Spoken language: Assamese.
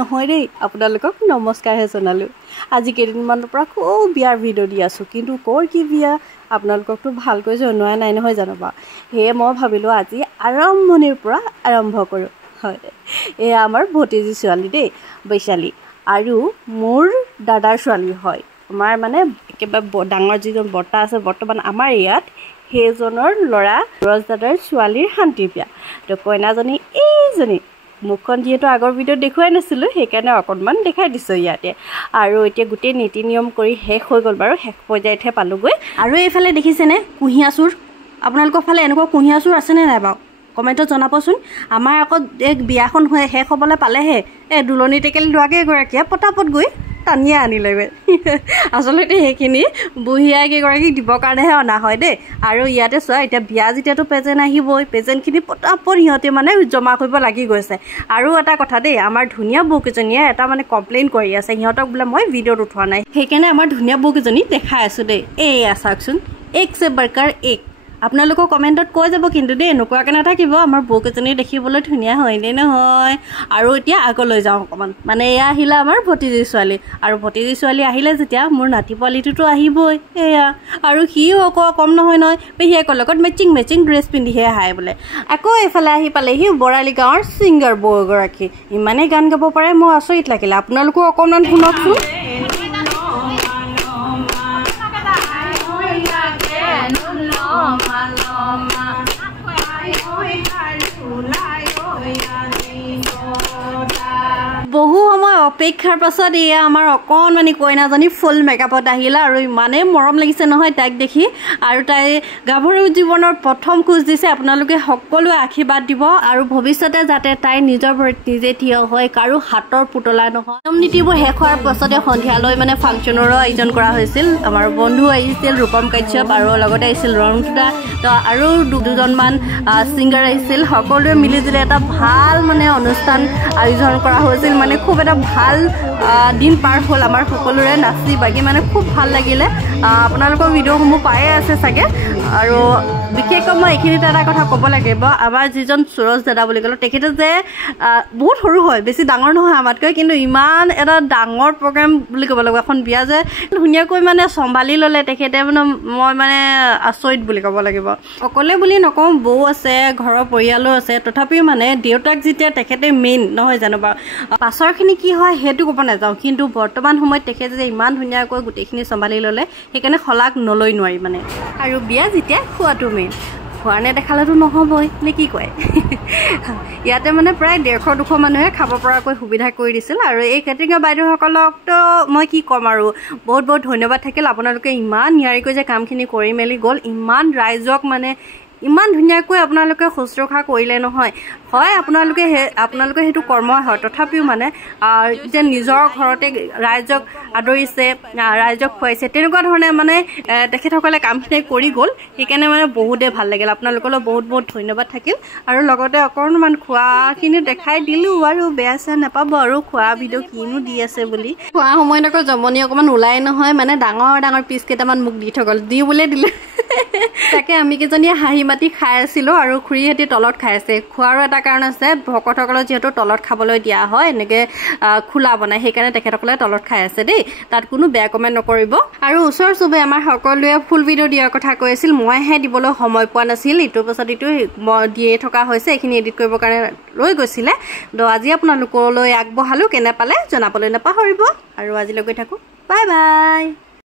নহয় দেই আপোনালোকক নমস্কাৰহে জনালোঁ আজি কেইদিনমানৰ পৰা খুব বিয়াৰ ভিডিঅ' দি আছোঁ কিন্তু ক'ৰ কি বিয়া আপোনালোককতো ভালকৈ জনোৱা নাই নহয় জানো বা সেয়ে মই ভাবিলোঁ আজি আৰম্ভণিৰ পৰা আৰম্ভ কৰোঁ হয় এয়া আমাৰ ভতিজী ছোৱালী দেই বৈশালী আৰু মোৰ দাদাৰ ছোৱালী হয় আমাৰ মানে একেবাৰে ডাঙৰ যিজন বৰ্তা আছে বৰ্তমান আমাৰ ইয়াত সেইজনৰ ল'ৰা ৰজ দাদাৰ ছোৱালীৰ শান্তি বিয়া তো কইনাজনী এইজনী মুখখন যিহেতু আগৰ ভিডিঅ'ত দেখুৱাই নাছিলোঁ সেইকাৰণে অকণমান দেখাই দিছোঁ ইয়াতে আৰু এতিয়া গোটেই নীতি নিয়ম কৰি শেষ হৈ গ'ল বাৰু শেষ পৰ্যায়তহে পালোঁগৈ আৰু এইফালে দেখিছেনে কুঁহিয়া চোৰ আপোনালোকৰ ফালে এনেকুৱা কুঁহিয়া চোৰ আছেনে নাই বাৰু কমেণ্টত জনাবচোন আমাৰ আকৌ এক বিয়াখন হৈ শেষ হ'বলৈ পালেহে এই দুলনি টেকেলি লোৱাকৈ এগৰাকীয়ে পটাপট গৈ টানিয়ে আনিলেগৈ আচলতে সেইখিনি বুঢ়ীয়াই কেইগৰাকীক দিবৰ কাৰণেহে অনা হয় দেই আৰু ইয়াতে চোৱা এতিয়া বিয়া যেতিয়াতো প্ৰেজেণ্ট আহিবই প্ৰেজেণ্টখিনি পটাপট সিহঁতে মানে জমা কৰিব লাগি গৈছে আৰু এটা কথা দেই আমাৰ ধুনীয়া বৌকেইজনীয়ে এটা মানে কমপ্লেইন কৰি আছে সিহঁতক বোলে মই ভিডিঅ'ত উঠোৱা নাই সেইকাৰণে আমাৰ ধুনীয়া বৌকেইজনী দেখাই আছোঁ দেই এয়া চাওকচোন এক চে বাৰ্কাৰ এক আপোনালোকৰ কমেণ্টত কৈ যাব কিন্তু দেই নোকোৱাকৈ নাথাকিব আমাৰ বৌকেইজনী দেখিবলৈ ধুনীয়া হয়নে নহয় আৰু এতিয়া আগলৈ যাওঁ অকণমান মানে এয়া আহিলে আমাৰ ভতিজী ছোৱালী আৰু ভতিজী ছোৱালী আহিলে যেতিয়া মোৰ নাতি পোৱালিটোতো আহিবই এয়া আৰু সিও আকৌ কম নহয় নহয় পেহীয়েকৰ লগত মেচিং ড্ৰেছ পিন্ধিহে আহে বোলে আকৌ এইফালে আহি পালেহি বৰালি গাঁৱৰ ছিংগাৰ বৌ এগৰাকী ইমানেই গান গাব পাৰে মোৰ আচৰিত লাগিলে আপোনালোকো অকণমান শুনকচোন বহু সময় অপেক্ষাৰ পাছত এয়া আমাৰ অকণমানি কইনাজনী ফুল মেকআপত আহিলে আৰু ইমানেই মৰম লাগিছে নহয় তাইক দেখি আৰু তাই গাভৰু জীৱনৰ প্ৰথম খোজ দিছে আপোনালোকে সকলোৱে আশীৰ্বাদ দিব আৰু ভৱিষ্যতে যাতে তাই নিজৰ ভৰিত নিজে থিয় হয় কাৰো হাতৰ পুতলা নহয় নিয়ম নীতিবোৰ শেষ হোৱাৰ পাছতে সন্ধিয়ালৈ মানে ফাংচনৰো আয়োজন কৰা হৈছিল আমাৰ বন্ধু আহিছিল ৰূপম কাশ্যপ আৰু লগতে আহিছিল ৰণুদা আৰু দুজনমান ছিংগাৰ আহিছিল সকলোৱে মিলিজুলি এটা ভাল মানে অনুষ্ঠান আয়োজন কৰা হৈছিল মানে খুব এটা ভাল দিন পাৰ হ'ল আমাৰ সকলোৰে নাচি বাগি মানে খুব ভাল লাগিলে আপোনালোকৰ ভিডিঅ'সমূহ পায়ে আছে চাগে আৰু বিশেষকৈ মই এইখিনিতে এটা কথা ক'ব লাগিব আমাৰ যিজন সুৰজ দাদা বুলি ক'লোঁ তেখেতে যে বহুত সৰু হয় বেছি ডাঙৰ নহয় আমাতকৈ কিন্তু ইমান এটা ডাঙৰ প্ৰগ্ৰেম বুলি ক'ব লাগিব এখন বিয়া যে ধুনীয়াকৈ মানে চম্ভালি ল'লে তেখেতে মানে মই মানে আচৰিত বুলি ক'ব লাগিব অকলে বুলি নকওঁ বৌ আছে ঘৰৰ পৰিয়ালো আছে তথাপিও মানে দেউতাক যেতিয়া তেখেতে মেইন নহয় জানো বাৰু পাছৰখিনি কি হয় সেইটো ক'ব নাযাওঁ কিন্তু বৰ্তমান সময়ত তেখেতে যে ইমান ধুনীয়াকৈ গোটেইখিনি চম্ভালি ল'লে সেইকাৰণে শলাগ নলৈ নোৱাৰি মানে আৰু বিয়া যেতিয়া খোৱাটো মেইন খোৱা নেদেখালেতো নহ'বই নে কি কয় ইয়াতে মানে প্ৰায় 150-200 মানুহে খাব পৰাকৈ সুবিধা কৰি দিছিল আৰু এই কেটাৰিঙৰ বাইদেউসকলকতো মই কি ক'ম আৰু বহুত বহুত ধন্যবাদ থাকিল আপোনালোকে ইমান নিয়াৰিকৈ যে কামখিনি কৰি মেলি গ'ল ইমান ৰাইজক মানে ইমান ধুনীয়াকৈ আপোনালোকে শুশ্ৰূষা কৰিলে নহয় হয় আপোনালোকে সেইটো কৰ্মই হয় তথাপিও মানে যে নিজৰ ঘৰতে ৰাইজক আদৰিছে ৰাইজক খুৱাইছে তেনেকুৱা ধৰণে মানে তেখেতসকলে কামখিনি কৰি গ'ল সেইকাৰণে মানে বহুতেই ভাল লাগিল আপোনালোকলৈ বহুত বহুত ধন্যবাদ থাকিল আৰু লগতে অকণমান খোৱাখিনি দেখাই দিলোঁ আৰু বেয়া চেয়া নাপাব আৰু খোৱা ভিডিঅ' কিনো দি আছে বুলি খোৱা সময়ত আকৌ জমনি অকণমান ওলাই নহয় মানে ডাঙৰ পিচ কেইটামান মোক দি থৈ গ'ল দি বোলে দিলে তাকে আমি কেইজনীয়ে হাঁহি মাতি খাই আছিলোঁ আৰু খুৰীহঁতে তলত খাই আছে খোৱাৰো এটা কাৰণ আছে ভকতসকলক যিহেতু তলত খাবলৈ দিয়া হয় এনেকৈ খোলা বনাই সেইকাৰণে তেখেতসকলে তলত খাই আছে দেই তাত কোনো বেয়া কমেণ্ট নকৰিব আৰু ওচৰ চুবুৰীয়া আমাৰ সকলোৱে ফুল ভিডিঅ' দিয়াৰ কথা কৈ আছিল মইহে দিবলৈ সময় পোৱা নাছিল ইটোৰ পাছত ইটো দিয়ে থকা হৈছে এইখিনি এডিট কৰিবৰ কাৰণে লৈ গৈছিলে তো আজি আপোনালোকলৈ আগবঢ়ালোঁ কেনে পালে জনাবলৈ নাপাহৰিব আৰু আজিলৈ গৈ থাকোঁ বাই বাই